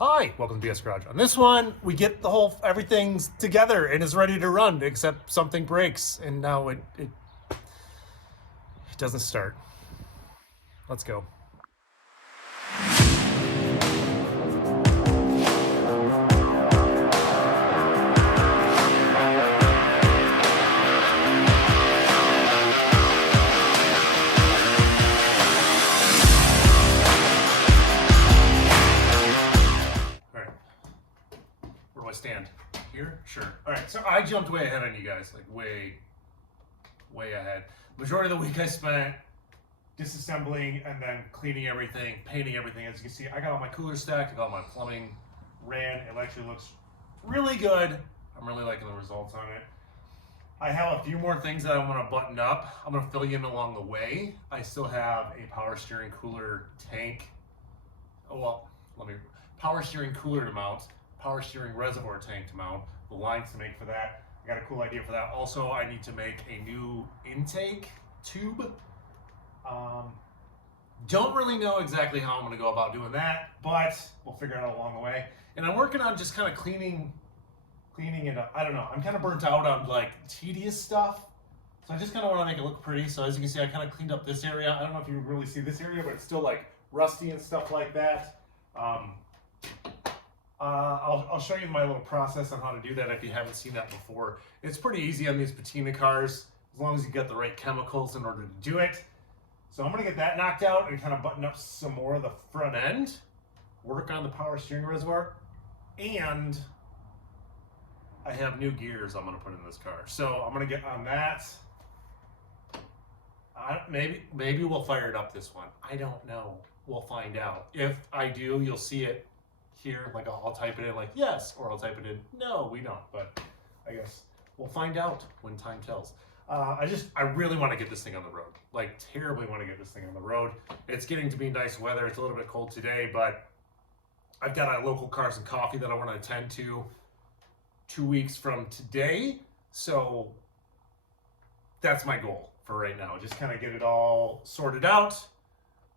Hi, welcome to BS Garage. On this one, we get the whole, everything's together and is ready to run, except something breaks, and now it doesn't start. Let's go. I stand here? Sure. All right, so I jumped way ahead on you guys, like way ahead. Majority of the week I spent disassembling and then cleaning everything, painting everything. As you can see, I got all my coolers stacked, I got all my plumbing ran. It actually looks really good. I'm really liking the results on it. I have a few more things that I want to button up. I'm going to fill you in along the way. I still have a power steering cooler tank. Power steering cooler to mount. Power steering reservoir tank to mount, the lines to make for that. I got a cool idea for that. Also, I need to make a new intake tube. Don't really know exactly how I'm going to go about doing that, but we'll figure it out along the way. And I'm working on just kind of cleaning it up. I don't know. I'm kind of burnt out on like tedious stuff. So I just kind of want to make it look pretty. So as you can see, I kind of cleaned up this area. I don't know if you really see this area, but it's still like rusty and stuff like that. I'll show you my little process on how to do that if you haven't seen that before. It's pretty easy on these patina cars, as long as you get the right chemicals in order to do it. So I'm going to get that knocked out and kind of button up some more of the front end, work on the power steering reservoir, and I have new gears I'm going to put in this car. So I'm going to get on that. Maybe we'll fire it up this one. I don't know. We'll find out. If I do, you'll see it here, like I'll type it in like yes, or I'll type it in no, we don't, but I guess we'll find out when time tells. I really want to get this thing on the road, like terribly want to get this thing on the road. It's getting to be nice weather. It's a little bit cold today, but I've got a local Cars and Coffee that I want to attend to 2 weeks from today, so that's my goal for right now. Just kind of get it all sorted out,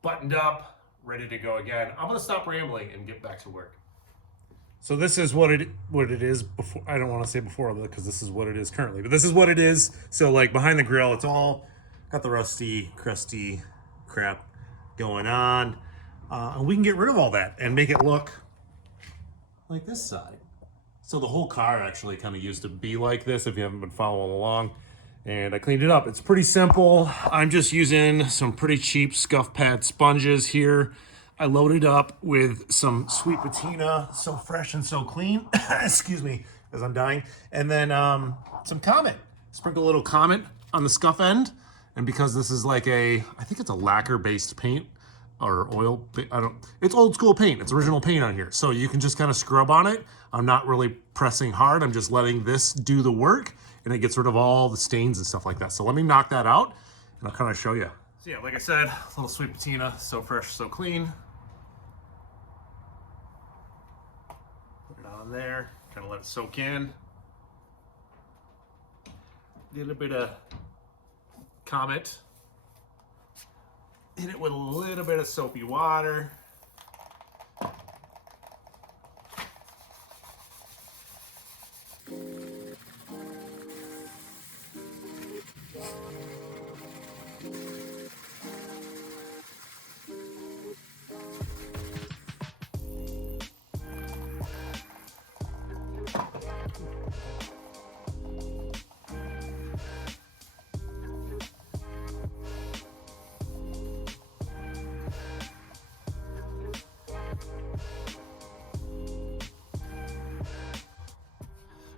buttoned up, ready to go again. I'm going to stop rambling and get back to work. So this is what it is before. I don't want to say before because this is what it is currently, but this is what it is. So like behind the grill, it's all got the rusty, crusty crap going on. And we can get rid of all that and make it look like this side. So the whole car actually kind of used to be like this if you haven't been following along. And I cleaned it up. It's pretty simple. I'm just using some pretty cheap scuff pad sponges here. I loaded up with some sweet patina, so fresh and so clean. Excuse me, as I'm dying. And then some Comet. Sprinkle a little Comet on the scuff end. And because this is like I think it's a lacquer-based paint or oil. It's old school paint. It's original paint on here. So you can just kind of scrub on it. I'm not really pressing hard. I'm just letting this do the work. And it gets rid of all the stains and stuff like that. So let me knock that out and I'll kind of show you. So yeah, like I said, a little sweet patina, so fresh, so clean. Put it on there, kind of let it soak in. A little bit of Comet. Hit it with a little bit of soapy water.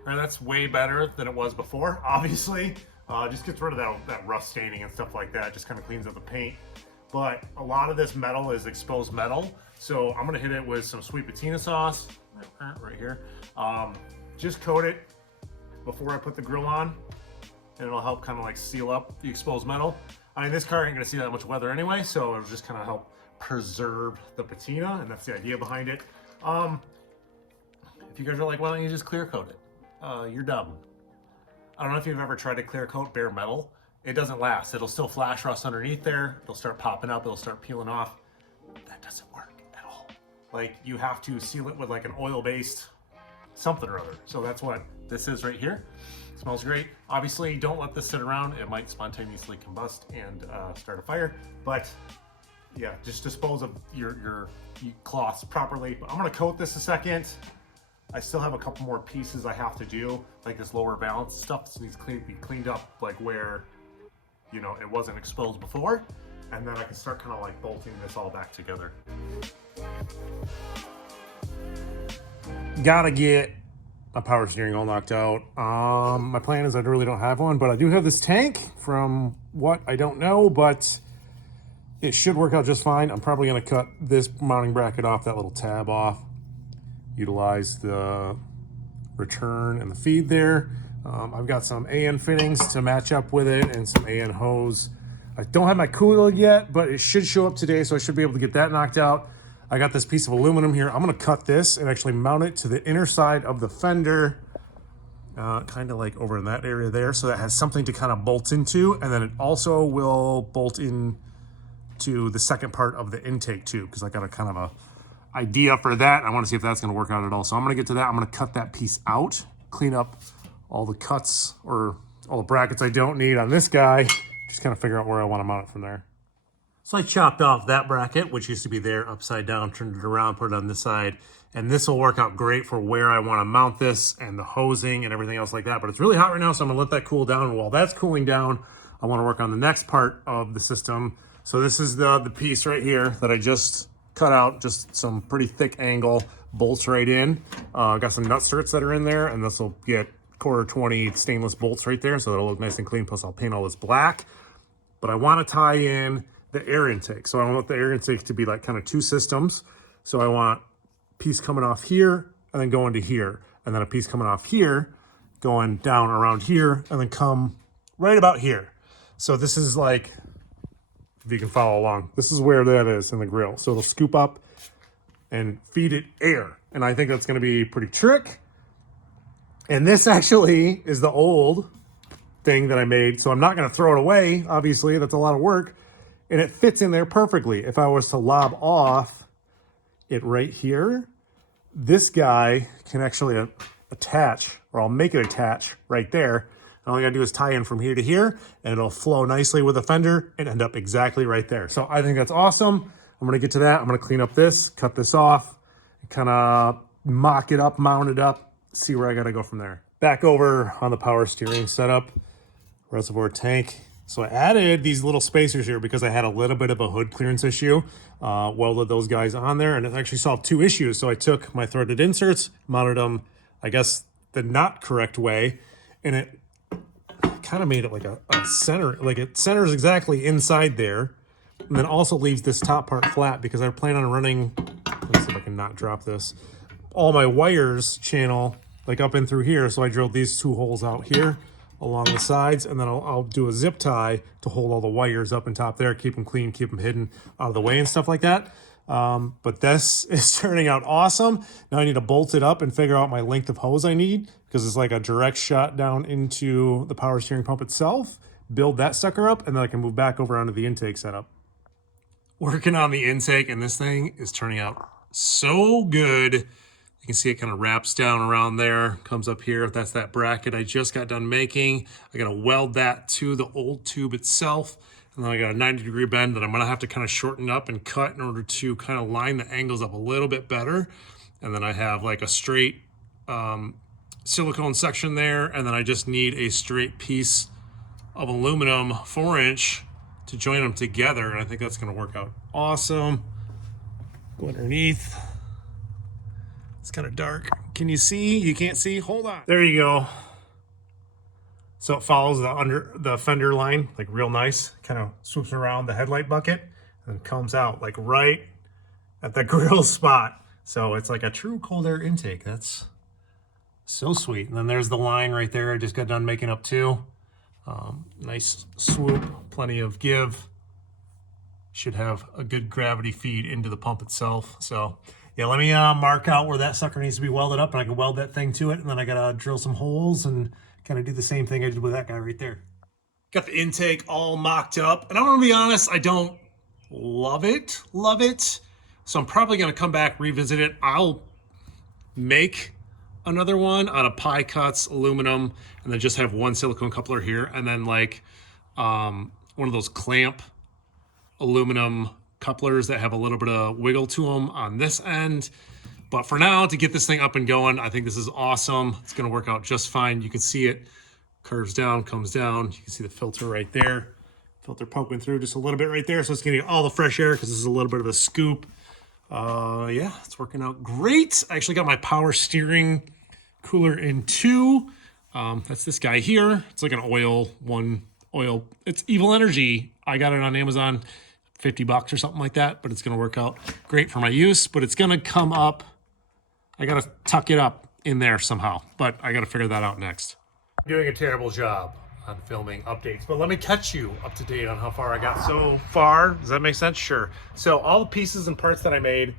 And that's way better than it was before, obviously. Just gets rid of that rust staining and stuff like that. Just kind of cleans up the paint. But a lot of this metal is exposed metal. So I'm gonna hit it with some sweet patina sauce, right here. Just coat it before I put the grill on. And it'll help kind of like seal up the exposed metal. I mean, this car ain't gonna see that much weather anyway, so it'll just kind of help preserve the patina, and that's the idea behind it. If you guys are like, why don't you just clear coat it? You're dumb. I don't know if you've ever tried to clear coat bare metal. It doesn't last. It'll still flash rust underneath there. It'll start popping up. It'll start peeling off. That doesn't work at all. like you have to seal it with like an oil-based something or other. So that's what this is right here. It smells great. Obviously, don't let this sit around. It might spontaneously combust and start a fire. But yeah, just dispose of your cloths properly. But I'm gonna coat this a second. I still have a couple more pieces I have to do, like this lower balance stuff. This needs to be cleaned up, like where, you know, it wasn't exposed before. And then I can start kind of like bolting this all back together. Gotta get a power steering all knocked out. My plan is I really don't have one, but I do have this tank from what I don't know, but it should work out just fine. I'm probably gonna cut this mounting bracket off, that little tab off, utilize the return and the feed there. I've got some AN fittings to match up with it and some AN hose. I don't have my cooler yet, but it should show up today, so I should be able to get that knocked out. I got this piece of aluminum here. I'm gonna cut this and actually mount it to the inner side of the fender, kind of like over in that area there, so that has something to kind of bolt into, and then it also will bolt in to the second part of the intake tube, because I got a kind of a idea for that. I want to see if that's going to work out at all. So I'm going to get to that. I'm going to cut that piece out, clean up all the cuts or all the brackets I don't need on this guy, just kind of figure out where I want to mount it from there. So I chopped off that bracket, which used to be there upside down, turned it around, put it on this side, and this will work out great for where I want to mount this and the hosing and everything else like that. But it's really hot right now, so I'm going to let that cool down. And while that's cooling down, I want to work on the next part of the system. So this is the piece right here that I just cut out, just some pretty thick angle bolts right in. Got some nut skirts that are in there, and this will get 1/4-20 stainless bolts right there, so it'll look nice and clean. Plus I'll paint all this black. But I want to tie in the air intake. So I want the air intake to be like kind of two systems. So I want a piece coming off here and then going to here, and then a piece coming off here, going down around here, and then come right about here. So this is like, if you can follow along, this is where that is in the grill. So it'll scoop up and feed it air. And I think that's gonna be pretty trick. And this actually is the old thing that I made. So I'm not gonna throw it away, obviously, that's a lot of work. And it fits in there perfectly. If I was to lob off it right here, this guy can actually attach, or I'll make it attach right there. All I gotta do is tie in from here to here, and it'll flow nicely with the fender and end up exactly right there. So I think that's awesome. I'm gonna get to that. I'm gonna clean up this, cut this off, kind of mock it up, mount it up, see where I gotta go from there. Back over on the power steering setup, reservoir tank. So I added these little spacers here because I had a little bit of a hood clearance issue. Welded those guys on there, and it actually solved two issues. So I took my threaded inserts, mounted them, I guess, the not correct way, and it kind of made it like a center, like it centers exactly inside there, and then also leaves this top part flat because I plan on running, let's see if I can not drop this, all my wires channel like up in through here. So I drilled these two holes out here along the sides, and then I'll do a zip tie to hold all the wires up and top there, keep them clean, keep them hidden out of the way and stuff like that. But this is turning out awesome. Now I need to bolt it up and figure out my length of hose I need, because it's like a direct shot down into the power steering pump itself, build that sucker up, and then I can move back over onto the intake setup. Working on the intake, and this thing is turning out so good. You can see it kind of wraps down around there, comes up here. That's that bracket I just got done making. I got to weld that to the old tube itself. And then I got a 90-degree bend that I'm gonna have to kind of shorten up and cut in order to kind of line the angles up a little bit better. And then I have like a straight silicone section there, and then I just need a straight piece of aluminum 4-inch to join them together, and I think that's gonna work out awesome. Go underneath. It's kind of dark. Can you see? You can't see? Hold on. There you go. So it follows the fender line, like real nice, kind of swoops around the headlight bucket and comes out like right at the grill spot. So it's like a true cold air intake. That's so sweet. And then there's the line right there I just got done making up too. Nice swoop, plenty of give. Should have a good gravity feed into the pump itself. So yeah, let me mark out where that sucker needs to be welded up, and I can weld that thing to it, and then I gotta drill some holes and kind of do the same thing I did with that guy right there. Got the intake all mocked up, and I'm gonna be honest, I don't love it, So I'm probably going to come back, revisit it. I'll make another one out of pie cuts, aluminum, and then just have one silicone coupler here, and then like one of those clamp aluminum couplers that have a little bit of wiggle to them on this end. But for now, to get this thing up and going, I think this is awesome. It's going to work out just fine. You can see it curves down, comes down. You can see the filter right there. Filter poking through just a little bit right there. So it's getting all the fresh air because this is a little bit of a scoop. Yeah, it's working out great. I actually got my power steering cooler in too. That's this guy here. It's like an oil. It's Evil Energy. I got it on Amazon, $50 or something like that, but it's going to work out great for my use. But it's going to come up. I got to tuck it up in there somehow, but I got to figure that out next. I'm doing a terrible job on filming updates, but let me catch you up to date on how far I got so far. Does that make sense? Sure. So all the pieces and parts that I made,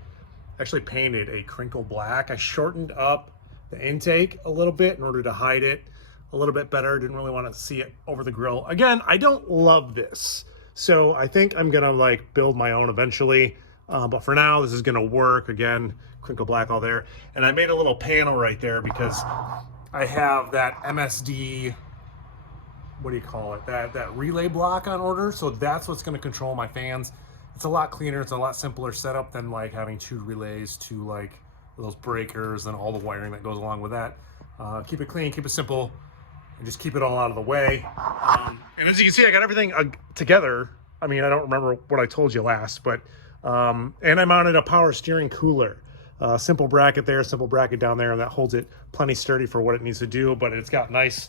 actually painted a crinkle black. I shortened up the intake a little bit in order to hide it a little bit better. Didn't really want to see it over the grill. Again, I don't love this, so I think I'm gonna like build my own eventually. But for now, this is gonna work. Again, crinkle black all there. And I made a little panel right there because I have that MSD, what do you call it? That relay block on order. So that's what's gonna control my fans. It's a lot cleaner, it's a lot simpler setup than like having 2 relays, to like those breakers and all the wiring that goes along with that. Keep it clean, keep it simple, and just keep it all out of the way. And as you can see, I got everything together. I mean, I don't remember what I told you last, but and I mounted a power steering cooler. Simple bracket there, simple bracket down there, and that holds it plenty sturdy for what it needs to do. But it's got nice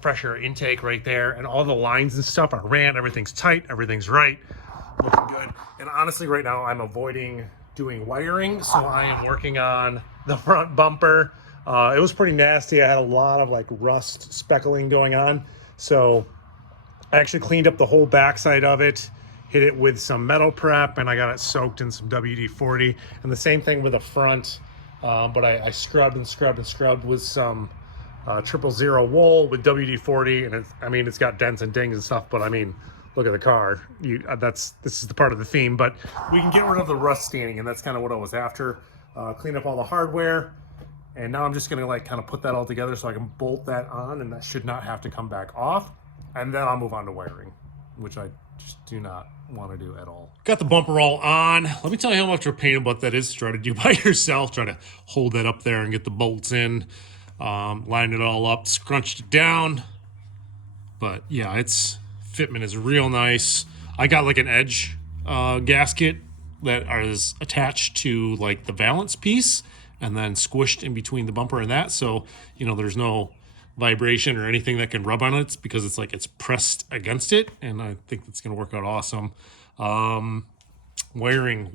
fresh air intake right there, and all the lines and stuff are ran. Everything's tight, everything's right, looking good. And honestly, right now I'm avoiding doing wiring, so I am working on the front bumper. It was pretty nasty. I had a lot of like rust speckling going on, so I actually cleaned up the whole backside of it, hit it with some metal prep, and I got it soaked in some WD-40. And the same thing with the front, but I scrubbed and scrubbed and scrubbed with some 000 wool with WD-40. And it's got dents and dings and stuff, but I mean, look at the car. This is the part of the theme, but we can get rid of the rust staining, and that's kind of what I was after. Clean up all the hardware, and now I'm just gonna like kind of put that all together so I can bolt that on, and that should not have to come back off. And then I'll move on to wiring, which I just do not want to do at all. Got the bumper all on. Let me tell you how much of a pain in the butt that is to try to do by yourself. Try to hold that up there and get the bolts in, line it all up, scrunched it down. But yeah, fitment is real nice. I got like an edge gasket that is attached to like the valance piece and then squished in between the bumper and that. So, there's no vibration or anything that can rub on it because it's pressed against it, and I think that's going to work out awesome. Wiring.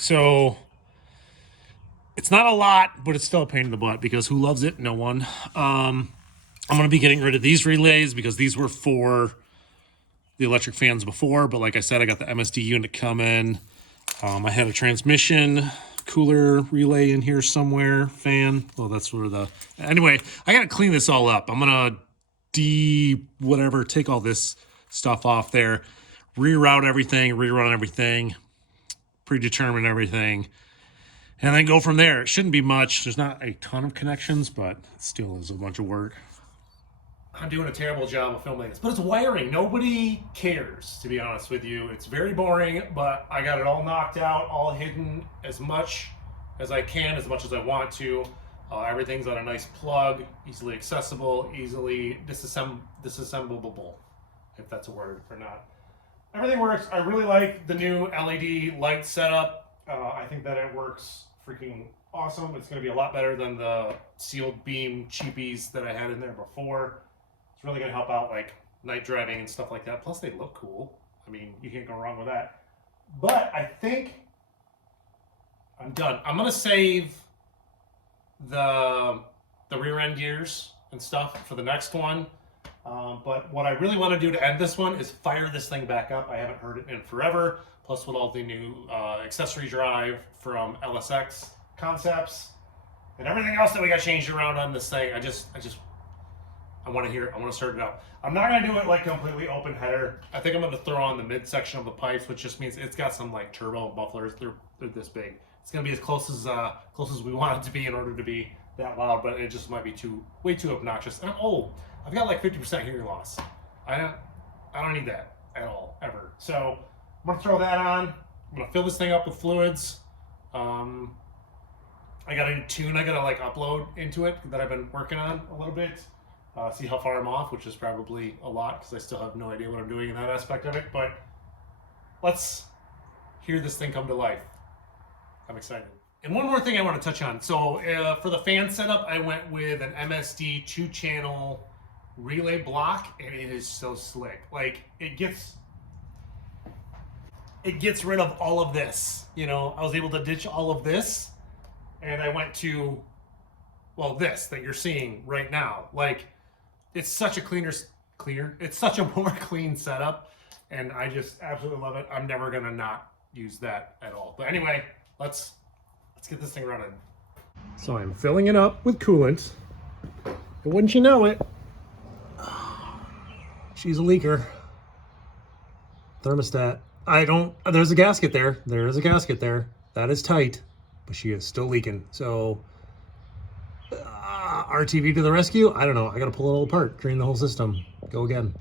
So it's not a lot, but it's still a pain in the butt because who loves it? No one. I'm going to be getting rid of these relays because these were for the electric fans before, but like I said, I got the MSD unit coming. I had a transmission cooler relay in here somewhere, fan. Well, that's where anyway, I gotta clean this all up. I'm gonna take all this stuff off there, reroute everything, rerun everything, predetermine everything, and then go from there. It shouldn't be much. There's not a ton of connections, but it still is a bunch of work. I'm doing a terrible job of filming this, but it's wiring. Nobody cares, to be honest with you. It's very boring, but I got it all knocked out, all hidden as much as I can, as much as I want to. Everything's on a nice plug, easily accessible, easily disassemblable, if that's a word or not. Everything works. I really like the new LED light setup. I think that it works freaking awesome. It's going to be a lot better than the sealed beam cheapies that I had in there before. It's really going to help out like night driving and stuff like that. Plus they look cool. I mean, you can't go wrong with that. But I think I'm done. I'm going to save the rear end gears and stuff for the next one. But what I really want to do to end this one is fire this thing back up. I haven't heard it in forever. Plus with all the new accessory drive from LSX Concepts and everything else that we got changed around on this thing, I just I want to start it up. I'm not going to do it like completely open header. I think I'm going to throw on the midsection of the pipes, which just means it's got some like turbo mufflers. They're this big. It's going to be as close as we want it to be in order to be that loud, but it just might be way too obnoxious. And I've got like 50% hearing loss. I don't need that at all, ever. So I'm going to throw that on. I'm going to fill this thing up with fluids. I got a tune I got to like upload into it that I've been working on a little bit. See how far I'm off, which is probably a lot because I still have no idea what I'm doing in that aspect of it. But let's hear this thing come to life. I'm excited. And one more thing I want to touch on. So for the fan setup, I went with an MSD 2-channel relay block, and it is so slick. Like it gets rid of all of this. You know, I was able to ditch all of this, and I went to, well, this that you're seeing right now. Like, it's such a it's such a more clean setup, and I just absolutely love it. I'm never gonna not use that at all. But anyway, let's get this thing running. So I'm filling it up with coolant, and wouldn't you know it, she's a leaker. Thermostat. There's a gasket there. There is a gasket there. That is tight, but she is still leaking. So RTV to the rescue. I don't know. I got to pull it all apart, drain the whole system, go again.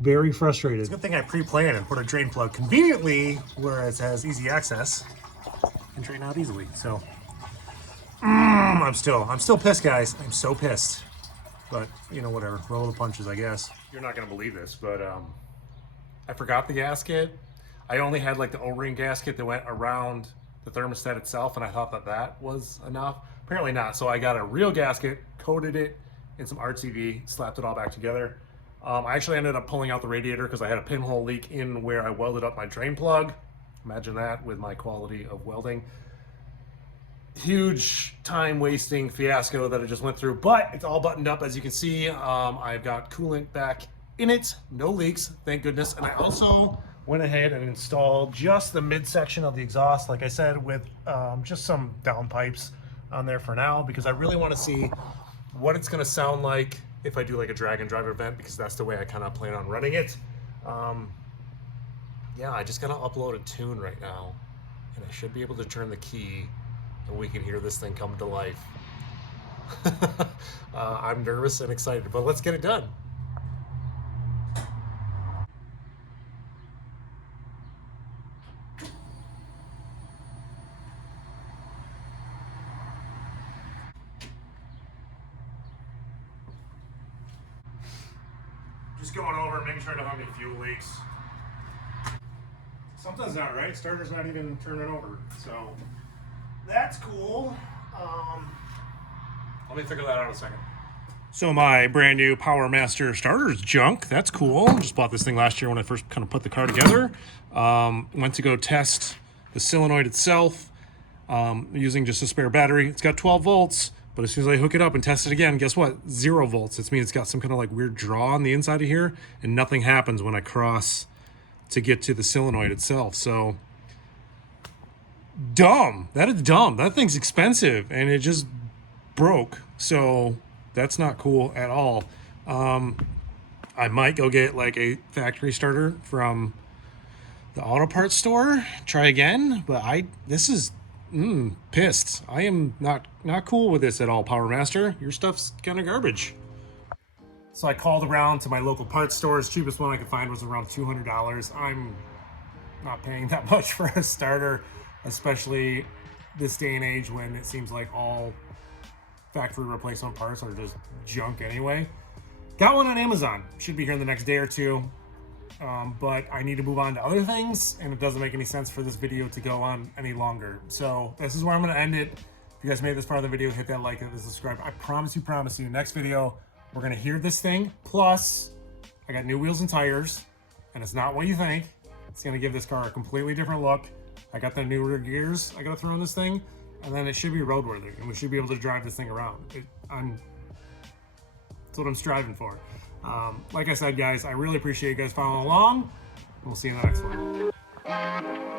Very frustrated. It's a good thing I pre-planned and put a drain plug conveniently where it has easy access and drain out easily. So I'm still pissed, guys. I'm so pissed. But you know, whatever. Roll the punches, I guess. You're not gonna believe this, but I forgot the gasket. I only had like the O-ring gasket that went around the thermostat itself, and I thought that was enough. Apparently not. So I got a real gasket, coated it in some RTV, slapped it all back together. I actually ended up pulling out the radiator because I had a pinhole leak in where I welded up my drain plug. Imagine that with my quality of welding. Huge time wasting fiasco that I just went through, but it's all buttoned up as you can see. I've got coolant back in it, no leaks, thank goodness. And I also went ahead and installed just the midsection of the exhaust, like I said, with just some down pipes on there for now, because I really want to see what it's going to sound like if I do like a drag and drive event, because that's the way I kind of plan on running it. Yeah, I just got to upload a tune right now, and I should be able to turn the key and we can hear this thing come to life. I'm nervous and excited, but let's get it done. Just going over and making sure I don't have any fuel leaks. Something's not right. Starter's not even turning over, so that's cool. Let me figure that out in a second. So my brand new Power Master starter's junk. That's cool. Just bought this thing last year when I first kind of put the car together. Went to go test the solenoid itself using just a spare battery. It's got 12 volts. But as soon as I hook it up and test it again, guess what? 0 volts. It means it's got some kind of like weird draw on the inside of here, and nothing happens when I cross to get to the solenoid itself. So dumb. That is dumb. That thing's expensive, and it just broke. So that's not cool at all. I might go get like a factory starter from the auto parts store. Try again, but this is pissed. I am not cool with this at all, Power Master. Your stuff's kind of garbage. So I called around to my local parts stores. Cheapest one I could find was around $200. I'm not paying that much for a starter, especially this day and age when it seems like all factory replacement parts are just junk anyway. Got one on Amazon. Should be here in the next day or two. But I need to move on to other things, and it doesn't make any sense for this video to go on any longer. So this is where I'm going to end it. If you guys made this part of the video, hit that like and subscribe. I promise you, next video, we're going to hear this thing. Plus, I got new wheels and tires, and it's not what you think. It's going to give this car a completely different look. I got the new rear gears I got to throw in this thing, and then it should be roadworthy, and we should be able to drive this thing around. That's what I'm striving for. Like I said, guys, I really appreciate you guys following along. We'll see you in the next one.